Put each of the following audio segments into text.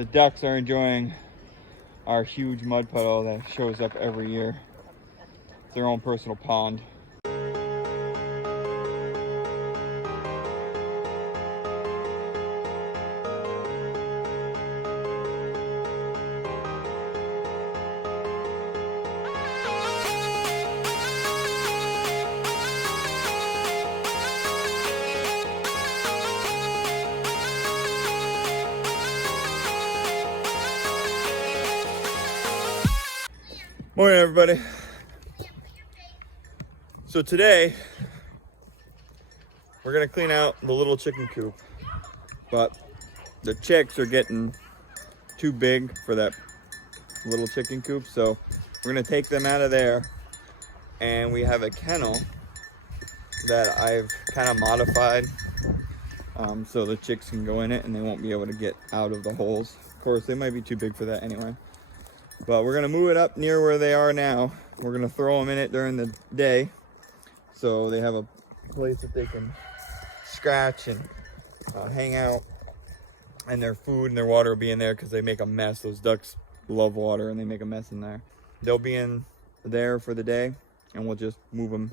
The ducks are enjoying our huge mud puddle that shows up every year. It's their own personal pond. Morning, everybody. So today we're gonna clean out the little chicken coop, but the chicks are getting too big for that little chicken coop, so we're gonna take them out of there, and we have a kennel that I've kind of modified so the chicks can go in it and they won't be able to get out of the holes. Of course, they might be too big for that anyway. But we're gonna move it up near where they are now. We're gonna throw them in it during the day, so they have a place that they can scratch and hang out, and their food and their water will be in there because they make a mess. Those ducks love water and they make a mess in there. They'll be in there for the day, and we'll just move them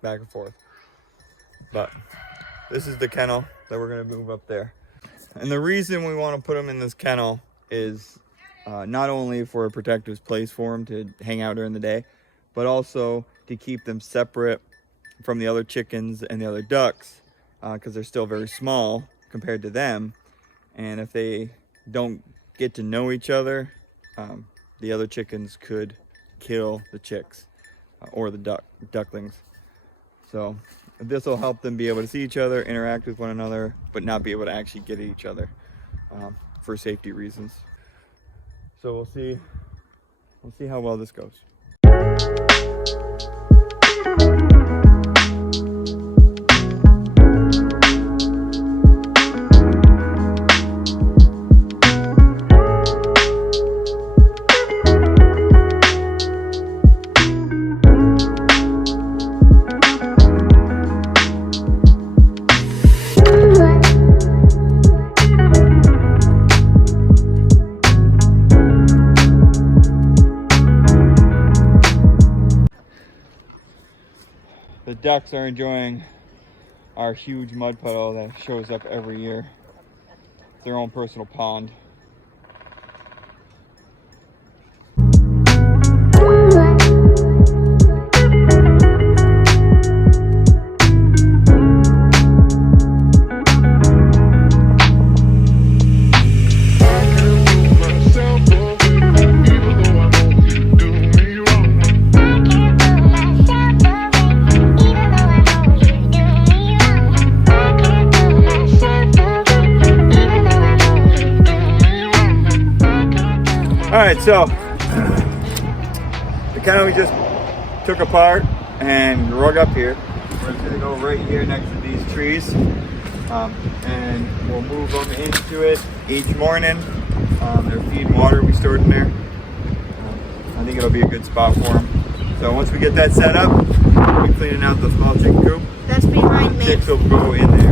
back and forth. But this is the kennel that we're gonna move up there. And the reason we want to put them in this kennel is not only for a protective place for them to hang out during the day, but also to keep them separate from the other chickens and the other ducks, because they're still very small compared to them. And if they don't get to know each other, the other chickens could kill the chicks or the ducklings. So this will help them be able to see each other, interact with one another, but not be able to actually get at each other for safety reasons. So we'll see how well this goes. The ducks are enjoying our huge mud puddle that shows up every year. It's their own personal pond. Alright, so the kennel we just took apart and rug up here. We're just gonna go right here next to these trees, and we'll move them into it each morning. Their feed and water will be stored in there. I think it'll be a good spot for them. So once we get that set up, we'll be cleaning out the small chicken coop. That's behind me. Chicks will go in there.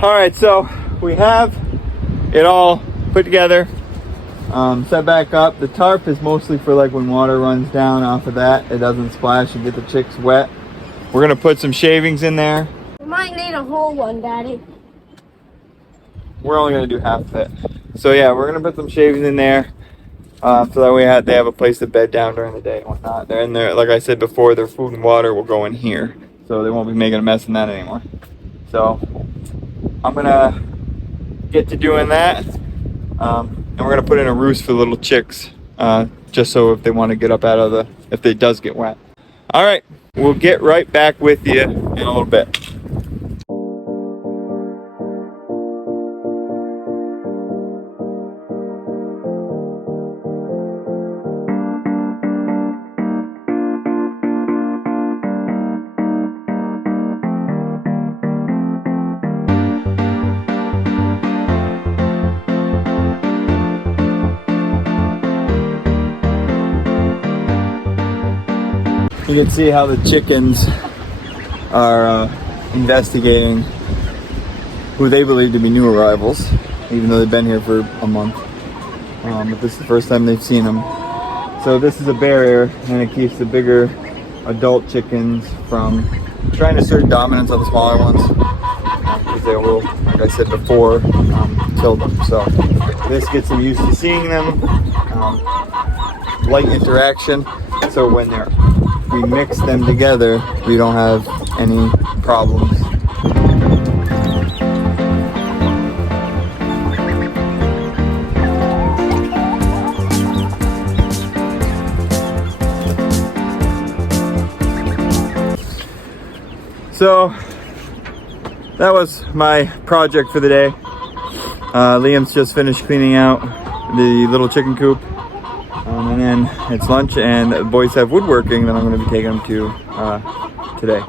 All right, so we have it all put together, set back up. The tarp is mostly for like when water runs down off of that, it doesn't splash and get the chicks wet. We're gonna put some shavings in there. We might need a whole one, Daddy. We're only gonna do half of it. So yeah, we're gonna put some shavings in there, so that way they have a place to bed down during the day and whatnot. They're in there, like I said before, their food and water will go in here, so they won't be making a mess in that anymore. So I'm gonna get to doing that, and we're gonna put in a roost for the little chicks, just so if they want to get up out of if it does get wet. All right, we'll get right back with you in a little bit. You can see how the chickens are investigating who they believe to be new arrivals, even though they've been here for a month. But this is the first time they've seen them. So this is a barrier, and it keeps the bigger adult chickens from trying to assert dominance on the smaller ones, because they will, like I said before, kill them. So this gets them used to seeing them, light interaction, so when we mix them together, we don't have any problems. So that was my project for the day. Liam's just finished cleaning out the little chicken coop. And then it's lunch, and the boys have woodworking that I'm going to be taking them to today.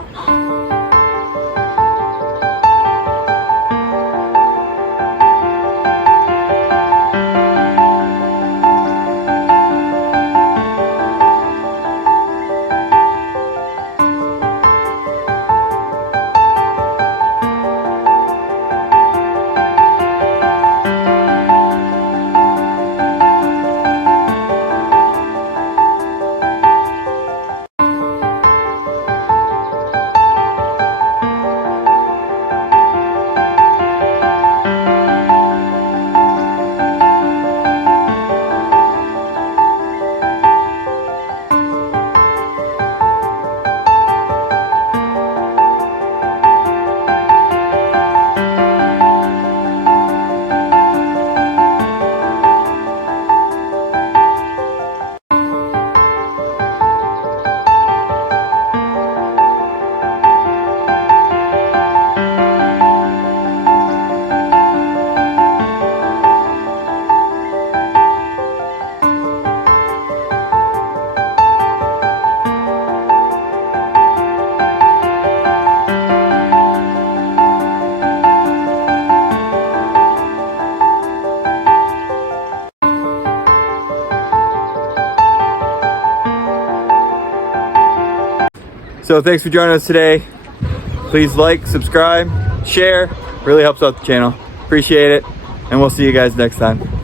So thanks for joining us today. Please like, subscribe, share. Really helps out the channel. Appreciate it. And we'll see you guys next time.